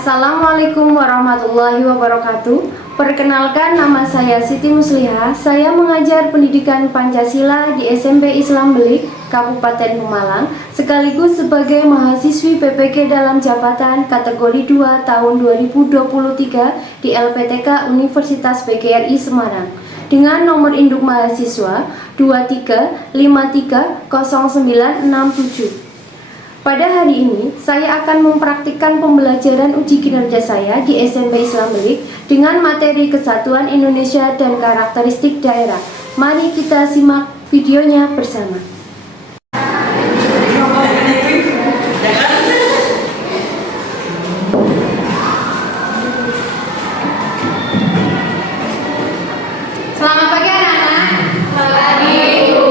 Assalamualaikum warahmatullahi wabarakatuh. Perkenalkan, nama saya Siti Muslihah. Saya mengajar pendidikan Pancasila di SMP Islam Belik, Kabupaten Pemalang, sekaligus sebagai mahasiswi PPG dalam jabatan kategori 2 tahun 2023 di LPTK Universitas PGRI Semarang dengan nomor induk mahasiswa 23530967. Pada hari ini, saya akan mempraktikkan pembelajaran uji kinerja saya di SMP Islam Belik dengan materi Kesatuan Indonesia dan karakteristik daerah. Mari kita simak videonya bersama. Selamat pagi anak-anak. Selamat pagi, Bu.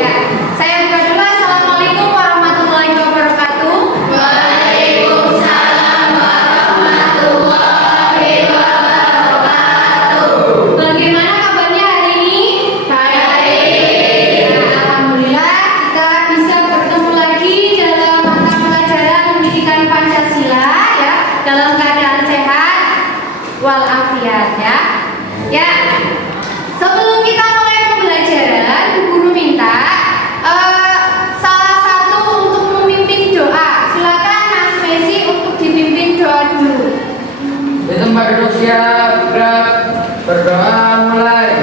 Ya, saya buka dulu. Assalamualaikum warahmatullahi wabarakatuh. Waalaikumsalam warahmatullahi wabarakatuh. Bagaimana kabarnya hari ini? Baik. Ya, alhamdulillah kita bisa bertemu lagi dalam mata pelajaran pendidikan Pancasila ya, dalam keadaan sehat walafiat ya. Ya, sebelum kita mulai pembelajaran, Bu Guru minta salah satu untuk memimpin doa. Silakan Mas Messi untuk dipimpin doa dulu. Di tempat duduk siap, gerak, berdoa mulai.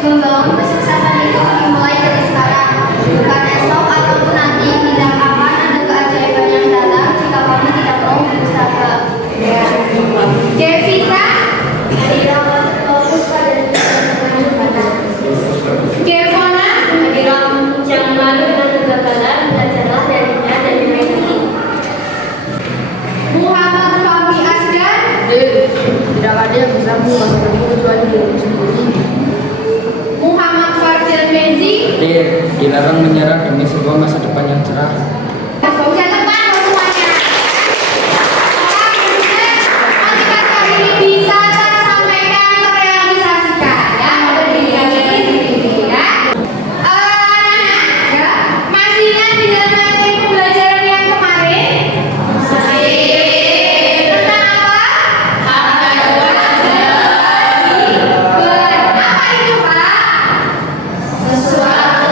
Membangun kesuksesan itu dimulai dari sekarang, bukan esok ataupun nanti. Tidak akan ada keajaiban yang datang jika kamu tidak mau berusaha. Devita, fokus pada Devona, jangan malu dengan kegagalan, belajarlah darinya dan diraih. Muhammad Fahmi Asgar, Tidak ada yang bisa mengubahmu kecuali dirimu sendiri. Muhammad Fardil Mezi, Dilarang menyerah demi sebuah masa depan yang cerah. bisa tepat semuanya. Motivasi hari ini bisa tersampaikan, terrealisasikan ya. Ya. Masih ingat dengan materi pembelajaran yang kemarin? Tentang apa? Apa itu, Pak? Sesuatu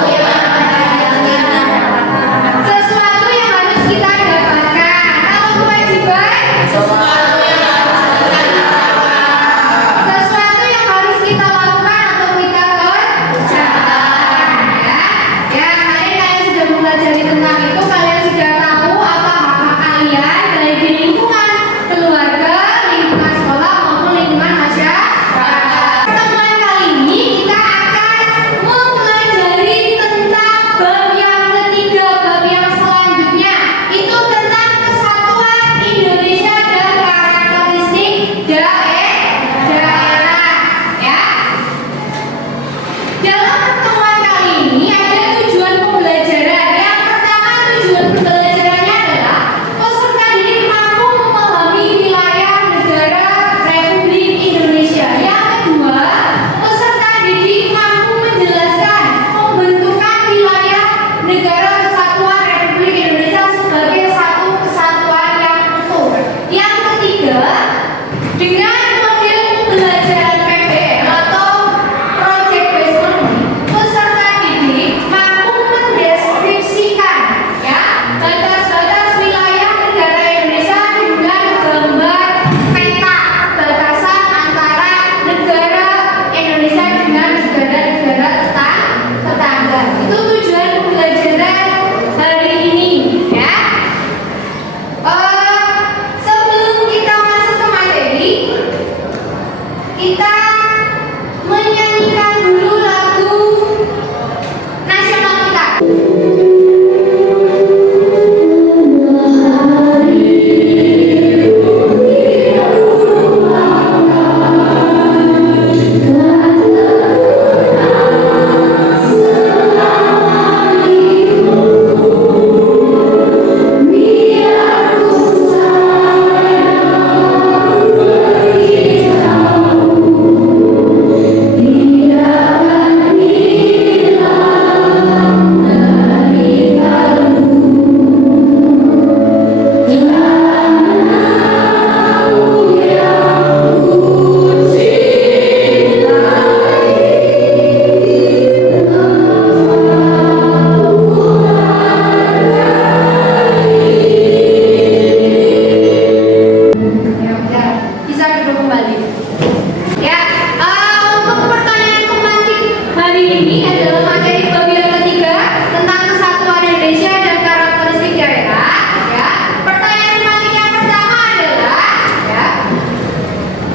Ya, untuk pertanyaan pemancing hari ini adalah materi bab yang ketiga tentang kesatuan Indonesia dan karakteristik daerah. Ya, pertanyaan pemancing yang pertama adalah, ya,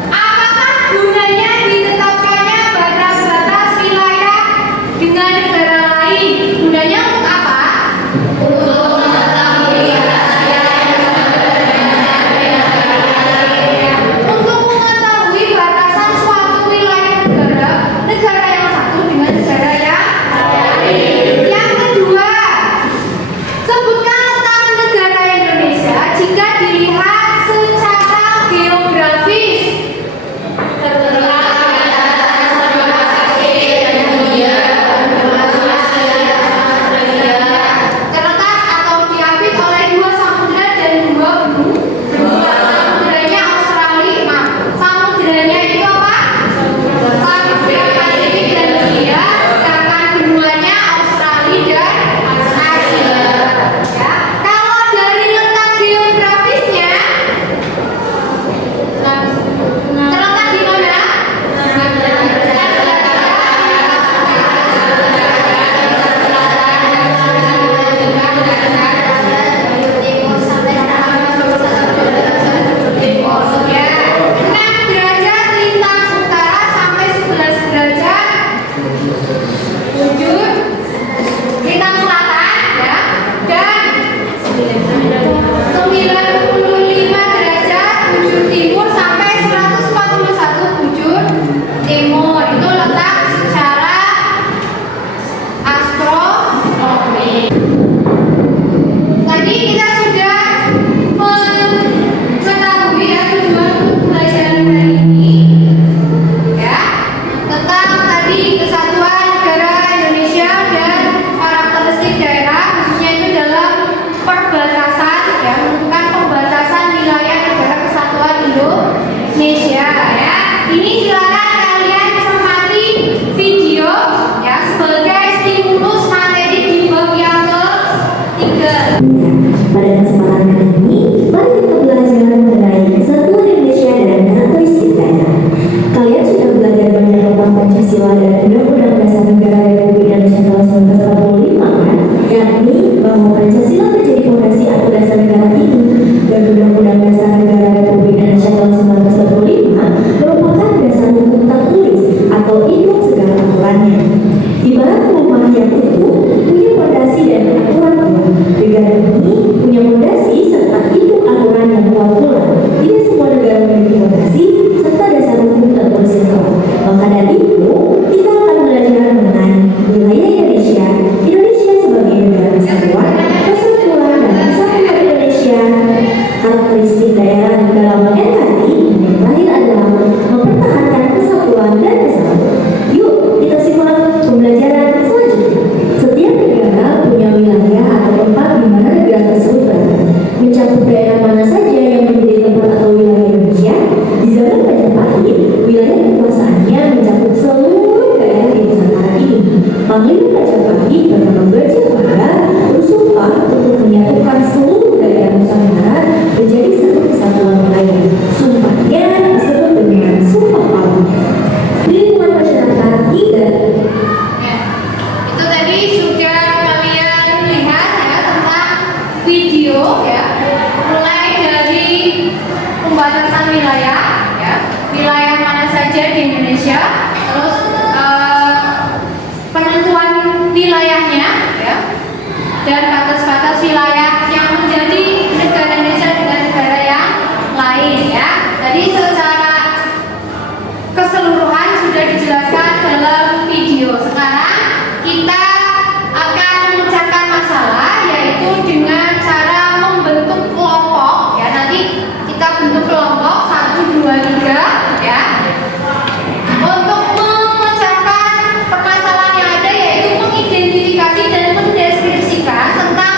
apakah gunanya ditetapkannya batas-batas wilayah dengan negara lain? Gunanya untuk apa? Untuk mengetahui batasan suatu wilayah negara yang satu dengan negara yang lain. Yang kedua, sebutkan letak negara Indonesia jika dilihat secara geografis. Terletak atau diapit oleh dua samudra dan dua benua. Samudranya Australia, samudranya itu apa? Samudra Pasifik dan India, sedangkan benuanya Australia dan Asia. Ya. Kalau dari letak geografisnya, terletak di mana? Ya, 6 derajat lintang utara sampai 11 derajat bujur lintang selatan, ya, dan 95 derajat bujur timur sampai 141 bujur timur. Itu letak secara astronomi. Tadi kita sudah mengetahui ya tujuan pelajaran hari ini, ya, tentang tadi kesatuan negara Indonesia dan karakteristik daerah, khususnya itu dalam perbatasan, ya, menentukan pembatasan wilayah negara kesatuan Indonesia, ya. Ini silakan kalian cermati video, ya, sebagai stimulus materi di bab yang ketiga. Pada kesempatan kali ini, mari kita belajar mengenai kesatuan Indonesia dan karakteristik daerah. Kalian sudah belajar banyak tentang Pancasila dan Undang-Undang Dasar Negara Republik Indonesia tahun 1945, kan? Yakni bahwa Pancasila menjadi fondasi atau dasar negara ini, dan Undang-Undang Dasar Negara Republik Indonesia tahun 1945 merupakan dasar hukum tertulis atau induk segala aturannya. Ibarat rumah yang utuh punya fondasi dan aturan kuat. Negara ini punya fondasi serta induk aturan yang kuat pula. Tidak semua negara memiliki fondasi serta dasar hukum tertulis yang kuat. Maka dari itu, kita akan belajar mengenai wilayah Indonesia, Indonesia sebagai negara kesatuan, persatuan dan kesatuan Indonesia, karakteristik daerah di dalam NKRI. Yang terakhir adalah mempertahankan kesatuan dan kesatuan. Yuk, kita simak pembelajaran selanjutnya. Setiap negara punya wilayah atau tempat di mana negara tersebut berada. Mencakup daerah mana saja yang menjadi tempat atau wilayah Indonesia? Di zaman Majapahit, wilayah kekuasaannya mencakup seluruh daerah di Nusantara ini. Panglima Majapahit bernama Gajahmada bersumpah untuk menyatukan seluruh daerah Nusantara menjadi satu kesatuan wilayah. Sumpahnya disebut dengan Sumpah Palu. Lingkungan masyarakat tidak. Ya, itu tadi sudah kalian lihat, ya, tentang video, ya, mulai dari pembatasan wilayah, ya, wilayah mana saja di Indonesia, terus penentuan wilayahnya, ya, dan batas-batas wilayah yang menjadi negara Indonesia dengan negara yang lain, ya. Tadi secara keseluruhan sudah dijelaskan dalam video. Sekarang kita akan memecahkan masalah, yaitu dengan cara membentuk kelompok, ya. Nanti kita bentuk kelompok 1, 2, 3, ya, untuk memecahkan permasalahan yang ada, yaitu mengidentifikasi dan mendeskripsikan tentang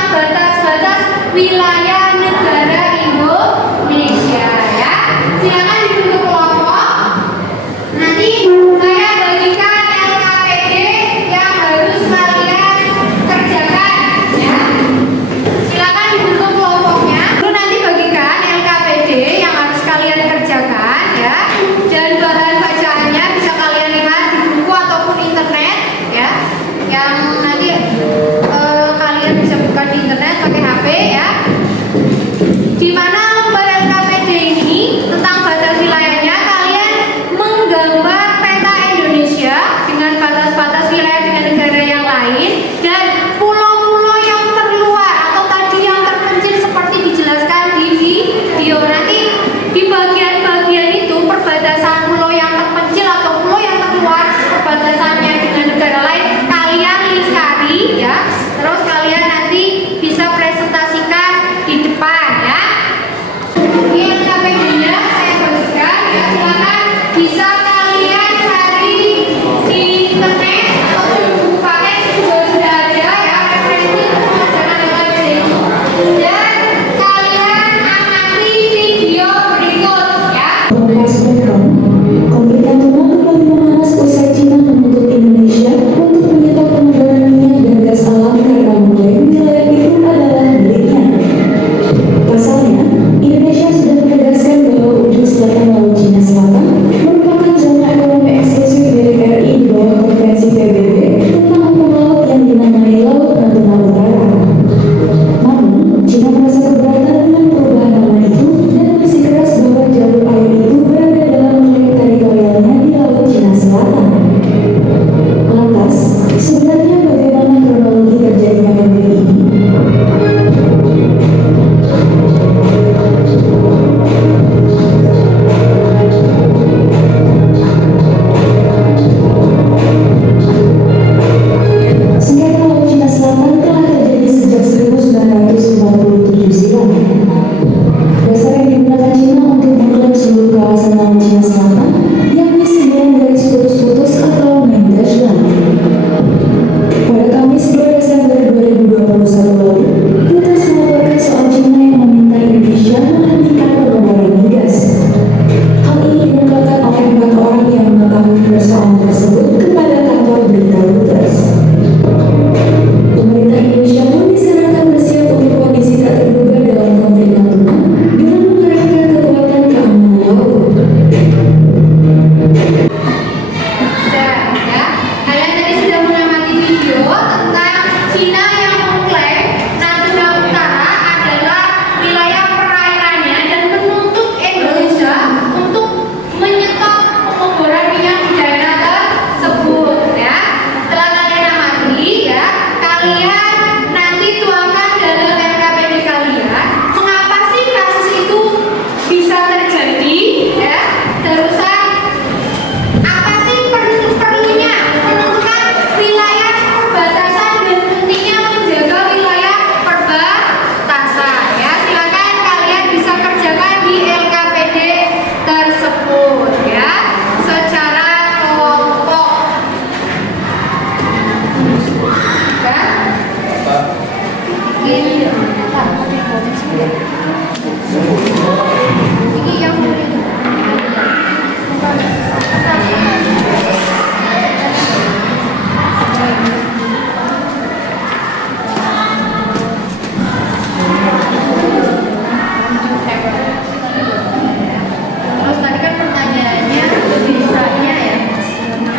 bisa kalian cari di internet atau di buku paket juga sudah ada ya referensi untuk pelajaran LKPD itu. Dan kalian amati video berikut ya. Konflik Natuna kembali memanas usai Cina menuntut Indonesia untuk menyetop pengembangan minyak dan gas alam karena mengklaim wilayah itu adalah miliknya. Pasalnya, Indonesia sudah menegaskan bahwa ujung selatan Laut Cina Selatan merupakan zona ekonomi eksklusif milik RI di bawah Konvensi PBB tentang hukum laut yang dinamai Laut Natuna Utara. Namun, Cina merasa keberatan dengan perubahan nama itu dan bersikeras bahwa jalur air itu berada dalam wilayah teritorialnya di Laut Cina Selatan. Lantas, sebenarnya bagaimana kronologi terjadinya konflik ini? Sengketa Laut Cina Selatan telah terjadi sejak 1947 silam. Dasar yang digunakan Cina untuk mengklaim seluruh kawasan Laut Cina Selatan yakni 9 garis putus-putus atau Main-Line. Pada Kamis 2 Desember 2021 lalu, Reuters melaporkan soal Cina yang meminta Indonesia menghentikan pengeboran migas. Hal ini diungkapkan oleh 4 orang yang mengetahui persoalan tersebut kepada kantor berita Reuters. Pemerintah Indonesia pun disarankan bersiap untuk kondisi tak terduga dalam konflik Natuna dengan mengerahkan kekuatan keamanan laut. Sudah ya. Kalian tadi sudah mengamati video tentang Cina yang mengklaim Natuna Utara adalah wilayah perairannya dan menuntut Indonesia untuk menyetop pengeboran minyak di daerah tersebut ya. Setelah kalian amati ya, kalian nanti tuangkan dalam LKPD kalian mengapa sih kasus itu bisa terjadi ya. Terusan apa sih perlunya menentukan wilayah perbatasan dan pentingnya menjaga wilayah perbatasan ya. Silakan kalian bisa kerjakan di LKPD tersebut ya secara kelompok ya. Ini yang terus tadi kan pertanyaannya bisanya ya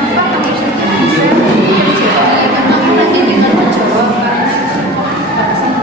apa maksudnya bisa terjadi karena nanti dengan menjawab batasan ya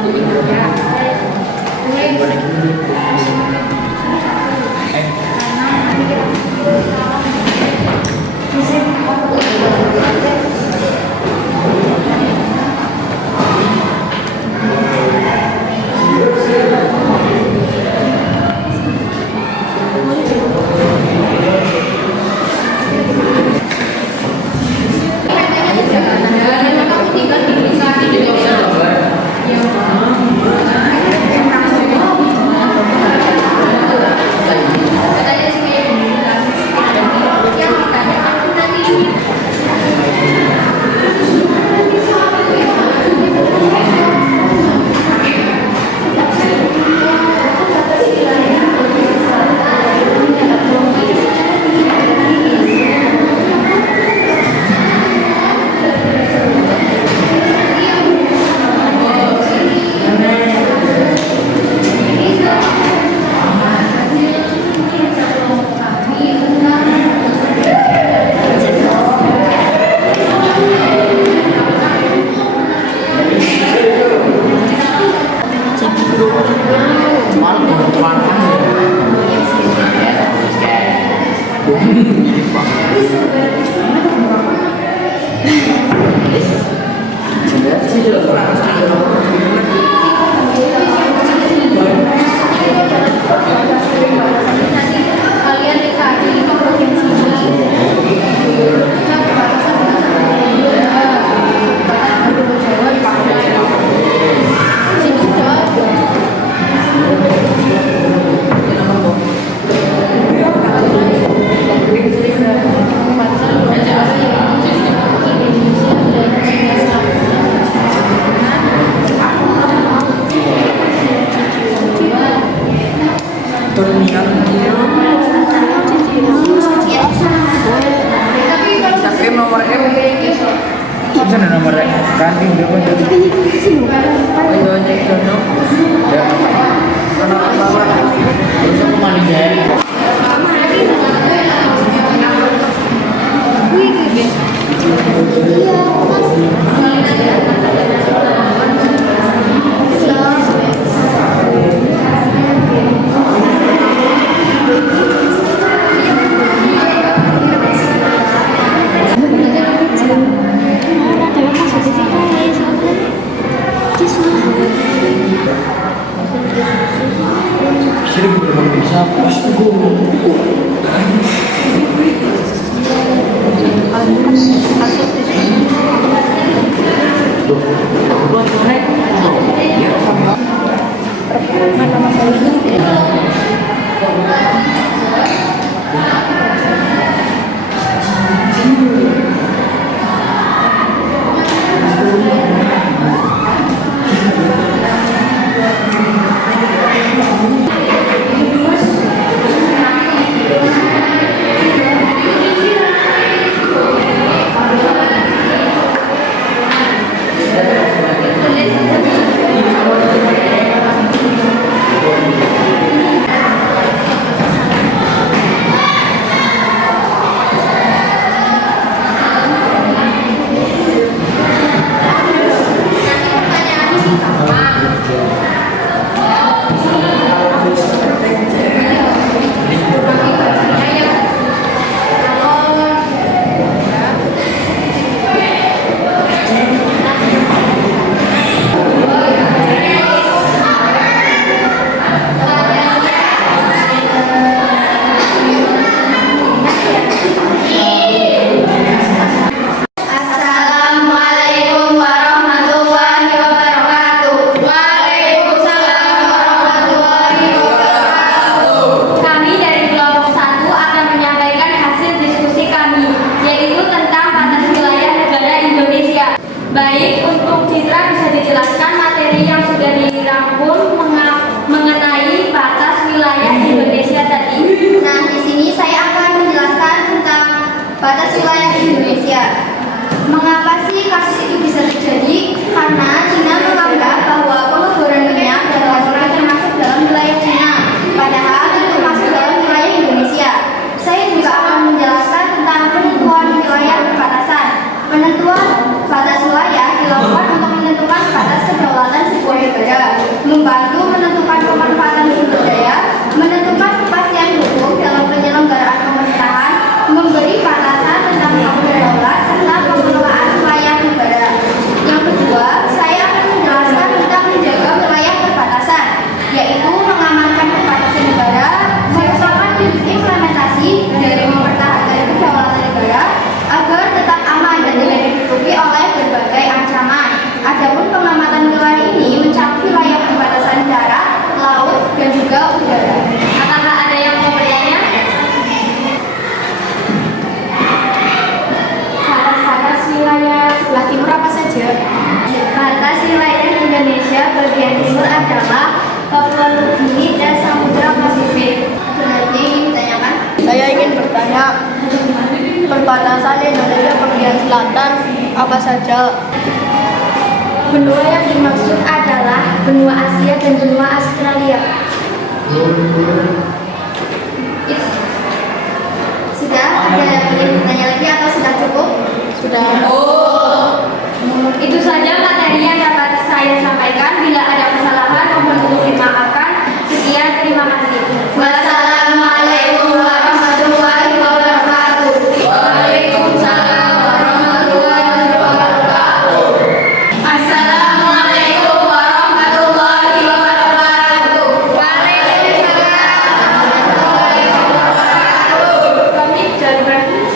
Sering belum bisa pasti Assalamualaikum warahmatullahi wabarakatuh. Waalaikumsalam warahmatullahi wabarakatuh. Kami dari kelompok 1 akan menyampaikan hasil diskusi kami, yaitu tentang batas wilayah negara Indonesia. Baik, untuk Citra bisa dijelaskan materi yang sudah dirangkum mengenai batas wilayah Indonesia tadi. Nah, di sini saya akan menjelaskan tentang batas wilayah Indonesia. Mengapa sih kasus itu bisa terjadi? Karena Cina menganggap bahwa pengeboran minyak dan gas itu termasuk dalam wilayah Cina, padahal itu masuk dalam wilayah Indonesia. Saya juga akan menjelaskan tentang penentuan wilayah perbatasan. Penentuan batas wilayah dilakukan untuk menentukan batas kedaulatan sebuah negara, membantu menentukan pemanfaatan sumber daya, menentukan kepastian hukum dalam penyelenggaraan pemerintahan, memberi batasan tentang hak berdaulat serta pengelolaan wilayah negara. Yang kedua, saya akan menjelaskan tentang menjaga wilayah perbatasan, yaitu mengamankan perbatasan negara, merupakan implementasi dari mempertahankan kedaulatan negara agar tetap aman dan tidak ditutupi oleh berbagai ancaman. Adapun pengamatan wilayah ini mencakup wilayah perbatasan darat, laut, dan juga udara. Apakah ada yang mau bertanya? Batas wilayah sebelah timur apa saja? Batas wilayah Indonesia bagian timur adalah Papua Nugini dan Samudra Pasifik. Berarti ingin ditanyakan? Saya ingin bertanya, perbatasan Indonesia bagian selatan apa saja? Benua yang dimaksud adalah benua Asia dan benua Australia. Sudah? Ada yang ingin bertanya lagi atau sudah cukup? Sudah. Itu saja materi yang dapat saya sampaikan. Bila ada kesalahan mohon untuk dimaafkan. Sekian, terima kasih. Wassalamualaikum warahmatullahi wabarakatuh. Waalaikumsalam warahmatullahi wabarakatuh. Assalamualaikum warahmatullahi wabarakatuh. Waalaikumsalam warahmatullahi wabarakatuh.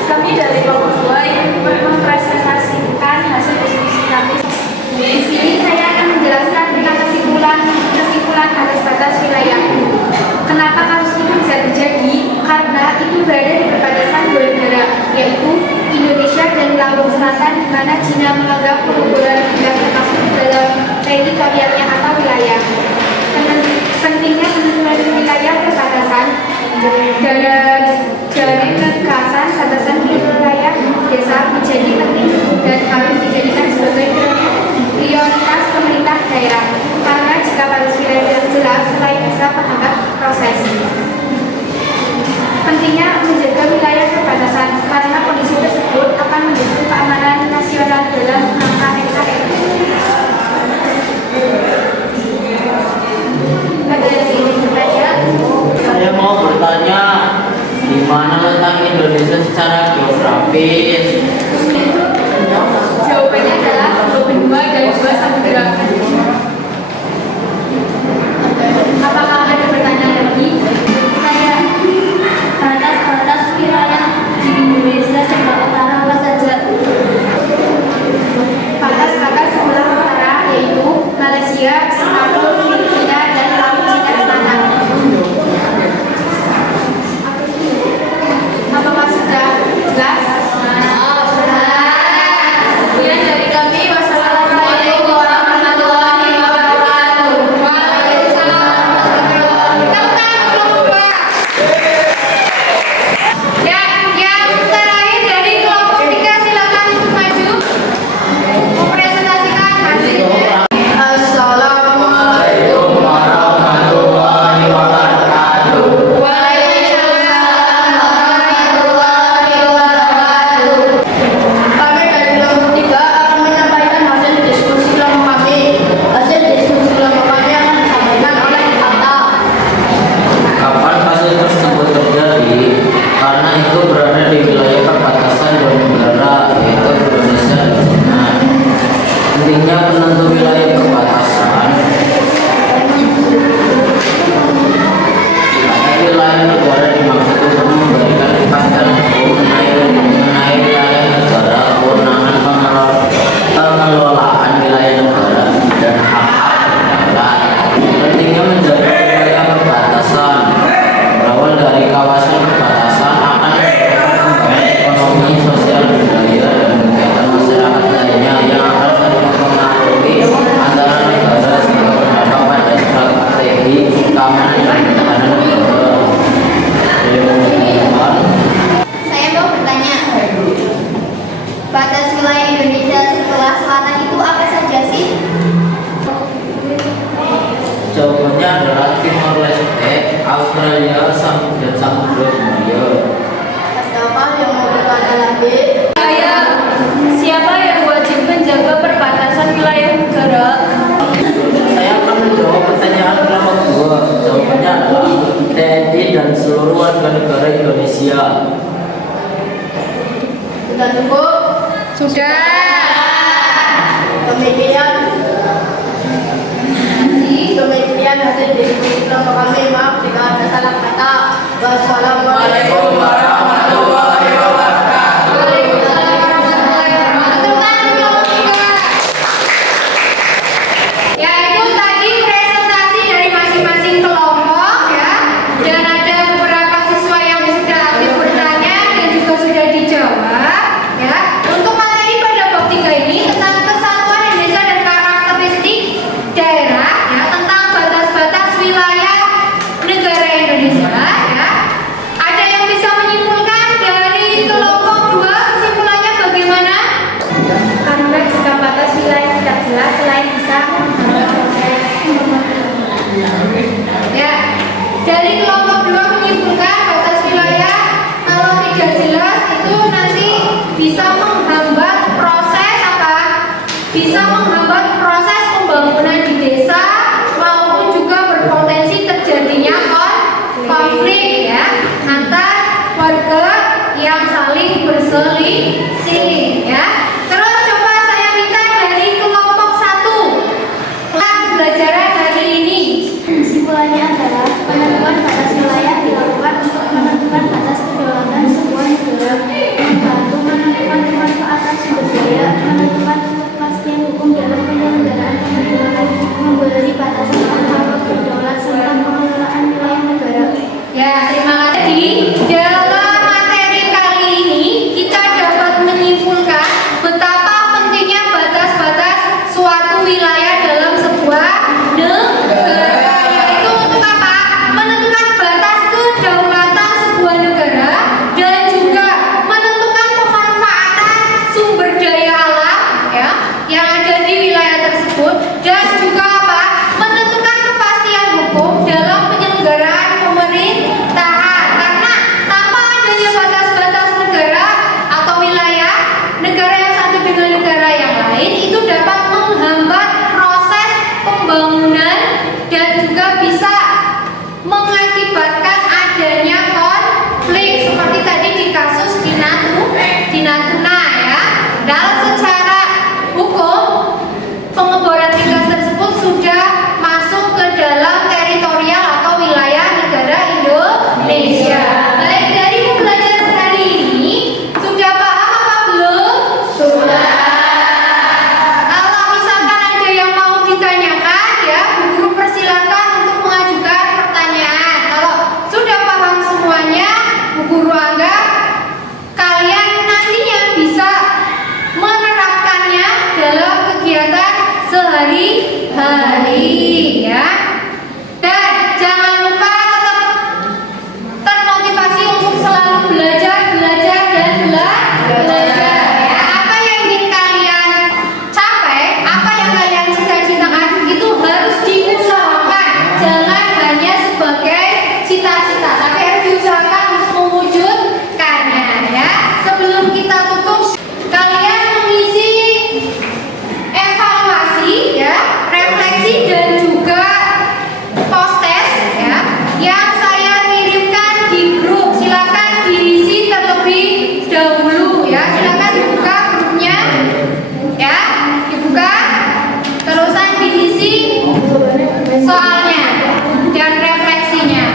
Kami dari kelompok 2 ingin mempresentasikan hasil diskusi kami. Di sini saya akan menjelaskan tentang kesimpulan batas-batas wilayah. Kenapa kasus ini bisa terjadi? Karena itu berada di perbatasan dua negara, yaitu Indonesia dan Laut Selatan, di mana Cina menganggap pengeboran gas termasuk dalam teritorialnya atau wilayah. Pentingnya penentuan wilayah perbatasan dari penegasan batasan wilayah desa menjadi penting dan harus dijadikan sebagai prioritas pemerintah daerah, karena jika batas wilayah tidak jelas, selain bisa menghambat proses. Pentingnya menjaga wilayah perbatasan karena kondisi tersebut akan mendukung keamanan nasional tropis. Jawabannya adalah pulau benua dan dua samudra. Apakah ada pertanyaan lagi? Saya batas-batas wilayah di Indonesia sebelah utara apa saja? Batas-batas sebelah utara yaitu Malaysia, Singapura, Filipina, dan Laut Cina Selatan. Apakah sudah jelas? Kemudian dari kami, wassalamualaikum warahmatullahi wabarakatuh. Waalaikumsalam warahmatullahi wabarakatuh. Ya, yang terakhir dari kelompok 3 silakan untuk maju mempresentasikan hasilnya. Assalamualaikum warahmatullahi wabarakatuh. Waalaikumsalam warahmatullahi wabarakatuh. Kami dari kelompok 3 akan menyampaikan hasil diskusi kelompok kami. Hasil diskusi kelompok kami akan disampaikan oleh Atta. Kapan kasus tersebut terjadi? Karena itu berada di wilayah perbatasan dua negara, yaitu Indonesia dan China. Intinya penentu wilayah perbatasan pada wilayah negara dimaksud untuk memberikan kepastian hukum mengenai wilayah negara, kewenangan pengelolaan wilayah negara, dan hak-hak negara. Pentingnya menjaga wilayah perbatasan berawal dari kawasan perbatasan akan menyebabkan perkembangan ekonomi, sosial, budaya, dan kegiatan masyarakat lainnya yang akan saling mempengaruhi antara negara sehingga berdampak pada strategi keamanan dan pertahanan negara. Saya mau bertanya. Batas wilayah Indonesia sebelah selatan itu apa saja sih? Jawabannya adalah Timor Leste, Australia, dan Samudra Hindia. Siapa yang mau bertanya lagi? Siapa yang wajib menjaga perbatasan wilayah negara? Saya akan menjawab pertanyaan kelompok 2. Jawabannya adalah TNI dan seluruh warga negara Indonesia. Sudah cukup? Sudah. Demikian hasil diskusi kelompok kami. Maaf jika ada salah kata. Wassalamualaikum warahmatullahi wabarakatuh. Waalaikumsalam warahmatullahi wabarakatuh. Kelompok 3. Ya, itu tadi presentasi dari masing-masing kelompok ya. Dan ada beberapa siswa yang sudah aktif bertanya dan juga sudah dijawab ya. Untuk materi pada bab 3 ini tentang kesatuan Indonesia dan karakteristik daerah ya, tentang batas-batas wilayah negara Indonesia ya. Ada yang bisa menyimpulkan dari kelompok 2 kesimpulannya bagaimana? Karena jika batas wilayah tidak jelas selain bisa menghambat proses ya. Dari kelompok 2 menyimpulkan batas wilayah kalau tidak jelas itu nanti bisa menghambat proses apa? Bisa menghambat proses pembangunan di desa maupun juga berpotensi terjadinya konflik ya antar warga yang saling berselisih ya. Terus coba saya minta dari kelompok 1 pembelajaran hari ini. Kesimpulannya adalah penentuan batas wilayah dilakukan untuk menentukan batas kedaulatan sebuah negara, membantu menentukan pemanfaatan sumber daya, menentukan kepastian hukum dalam penyelenggaraan pemerintahan, memberi batasan antara berdaulat serta pengelolaan wilayah negara. Ya, terima kasih. Dalam materi kali ini kita dapat menyimpulkan di Natuna ya. Dan secara hukum pengeboran migas tersebut sudah masuk ke dalam teritorial atau wilayah negara Indonesia. Baik, dari pembelajaran hari ini sudah paham apa belum? Sudah. Kalau misalkan ada yang mau ditanyakan ya, Bu Guru persilakan untuk mengajukan pertanyaan. Kalau sudah paham semuanya, Bu Guru anggap kalian nantinya bisa menerapkannya dalam kegiatan sehari-hari ya. Dan jangan lupa tetap termotivasi untuk selalu belajar ya. Apa yang ingin kalian capai, apa yang kalian cita-citakan itu harus diusahakan. Jangan hanya sebagai cita-cita, tapi harus diusahakan untuk mewujudkannya ya. Sebelum kita tutup, kalian mengisi evaluasi ya, refleksi dan juga post test ya, yang saya kirimkan di grup. Silakan diisi terlebih dahulu ya. Silakan dibuka grupnya ya, dibuka, terusan diisi soalnya dan refleksinya.